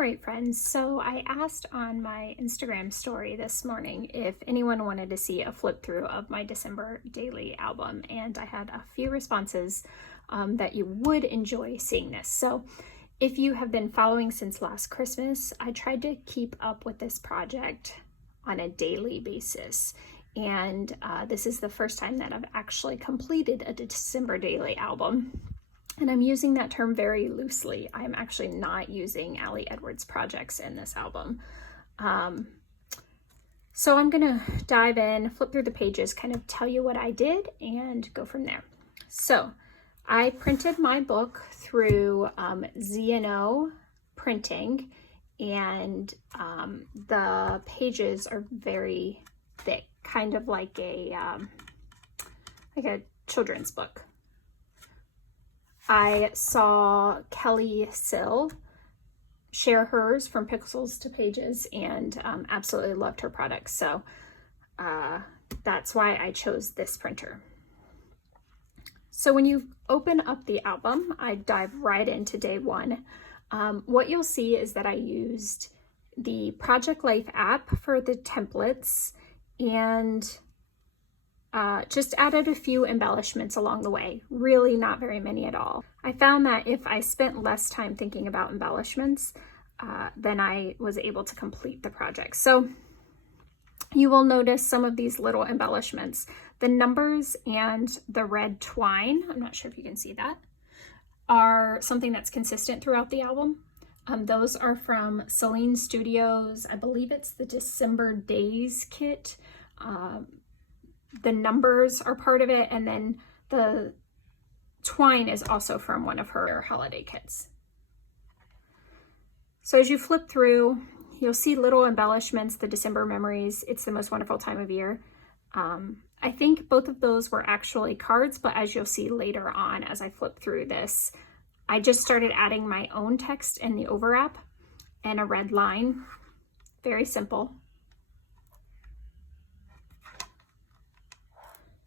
All right, friends, so I asked on my Instagram story this morning if anyone wanted to see a flip through of my December daily album, and I had a few responses that you would enjoy seeing this. So if you have been following since last Christmas, I tried to keep up with this project on a daily basis. And this is the first time that I've actually completed a December daily album. And I'm using that term very loosely. I'm actually not using Ali Edwards projects in this album. So I'm gonna dive in, flip through the pages, kind of tell you what I did and go from there. So I printed my book through Z&O printing, and the pages are very thick, kind of like a children's book. I saw Kelly Sill share hers from Pixels to Pages and absolutely loved her products. So that's why I chose this printer. So when you open up the album, I dive right into day one. What you'll see is that I used the Project Life app for the templates and just added a few embellishments along the way, really not very many at all. I found that if I spent less time thinking about embellishments, then I was able to complete the project. So you will notice some of these little embellishments. The numbers and the red twine, I'm not sure if you can see that, are something that's consistent throughout the album. Those are from Celine Studios. I believe it's the December Days kit. The numbers are part of it, and then the twine is also from one of her holiday kits. So as you flip through, you'll see little embellishments, the December memories, it's the most wonderful time of year. I think both of those were actually cards, but as you'll see later on as I flip through this, I just started adding my own text in the overwrap and a red line. Very simple.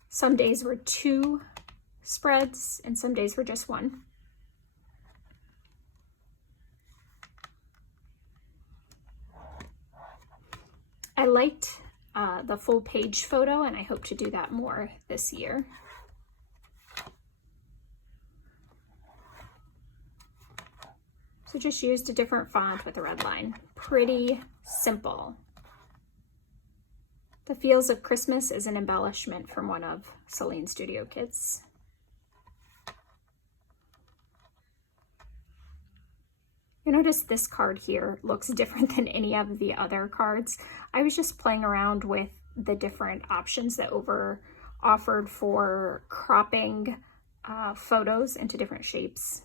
Some days were 2 spreads and some days were just 1. I liked the full page photo, and I hope to do that more this year. So just used a different font with a red line. Pretty simple. The Feels of Christmas is an embellishment from one of Celine Studio kits. You notice this card here looks different than any of the other cards. I was just playing around with the different options that offered for cropping photos into different shapes.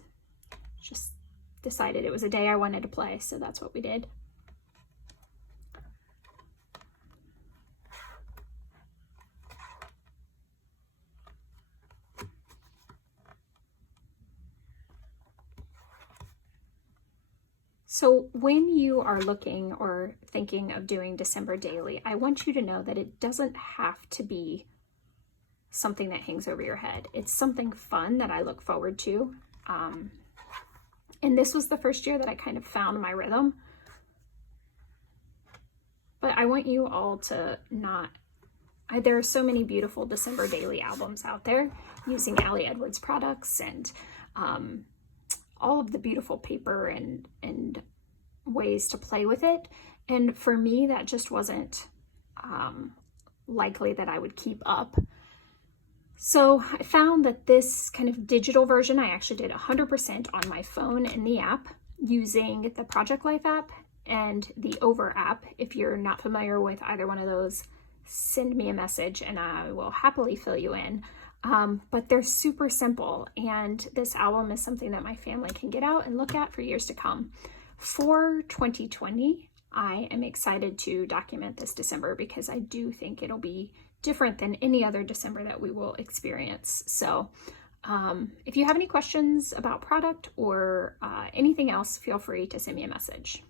Just decided it was a day I wanted to play, so that's what we did. So when you are looking or thinking of doing December daily, I want you to know that it doesn't have to be something that hangs over your head. It's something fun that I look forward to. And this was the first year that I kind of found my rhythm. But I want you all to there are so many beautiful December daily albums out there using Ali Edwards products and all of the beautiful paper and ways to play with it. And for me, that just wasn't likely that I would keep up. So I found that this kind of digital version, I actually did 100% on my phone in the app using the Project Life app and the Over app. If you're not familiar with either one of those, send me a message and I will happily fill you in. But they're super simple, and this album is something that my family can get out and look at for years to come. For 2020, I am excited to document this December because I do think it'll be different than any other December that we will experience. So if you have any questions about product or anything else, feel free to send me a message.